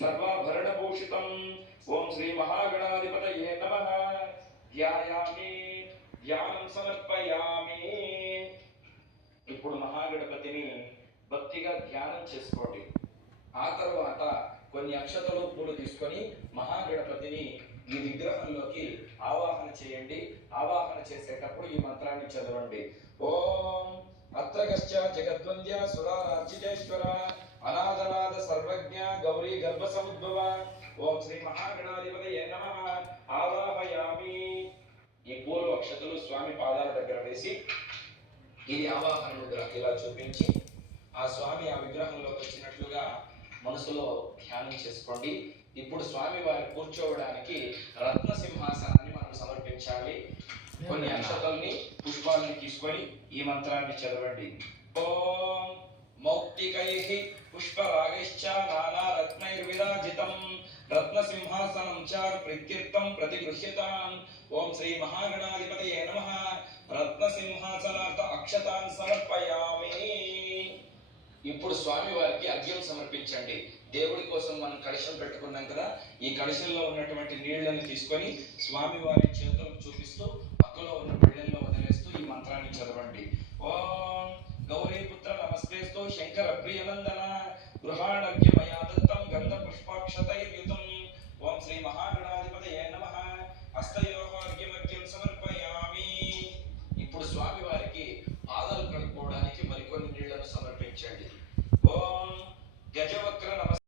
సర్వాభరణభూషితం. ఓం శ్రీ మహాగణాధిపతయే నమః. ధ్యాయామి, ధ్యానం సమర్పయామి. ఇప్పుడు మహాగణపతిని భక్తిగా ధ్యానం చేసుకోండి. ఆ తరువాత కొన్ని అక్షతలు పూలు తీసుకొని మహాగణపతిని ఈ విగ్రహంలోకి ఆవాహన చేయండి. ఆవాహన చేసేటప్పుడు ఈ మంత్రాన్ని చదవండి. ఓం అత్రగశ్చ జగద్వంద్య సురార్చితేశ్వర అనాథనాథ సర్వజ్ఞ గౌరీ గర్భ సముద్భవ ఓం శ్రీ మహాగణాధిపతయే నమః. ఆవాహయామి. ఈ పూలు అక్షతలు స్వామి పాదాల దగ్గర వేసి ఇది ఆవాహన ముద్ర ఇలా చూపించి ఆ స్వామి ఆ విగ్రహంలోకి వచ్చినట్లుగా మనసులో ధ్యానం చేసుకోండి. ఇప్పుడు స్వామి వారి కూర్చోవడానికి రత్న సింహాసనాన్ని మనం సమర్పించాలి. కొన్ని అక్షతల్ని పుష్పాలని తీసుకొని ఈ మంత్రాన్ని చదవండి. ఓం మౌక్తికైః పుష్పరాగైశ్చ నానా రత్నైర్విరాజితం రత్న సింహాసనం చ ప్రీత్యర్థం ప్రతిగృహ్యతాం. ఓం శ్రీ మహాగణాధిపతయే నమః. రత్న సింహాసనార్థ అక్షతాన్ సమర్పయామి. ఇప్పుడు స్వామి వారికి అర్ఘ్యం సమర్పించండి. దేవుడి కోసం మనం కలశం పెట్టుకున్నాం కదా, ఈ కలశంలో ఉన్నటువంటి నీళ్లను తీసుకొని స్వామి వారి చేతులకు చూపిస్తూ పక్కలో ఉన్న బిళ్ళల్లో వదిలేస్తూ ఈ మంత్రాన్ని చదవండి. ఓం గౌరీపుత్ర నమస్తేస్తు శంకర ప్రియనందన గృహాణర్ఘ్యమయా దత్తం గంధ పుష్పాక్షతై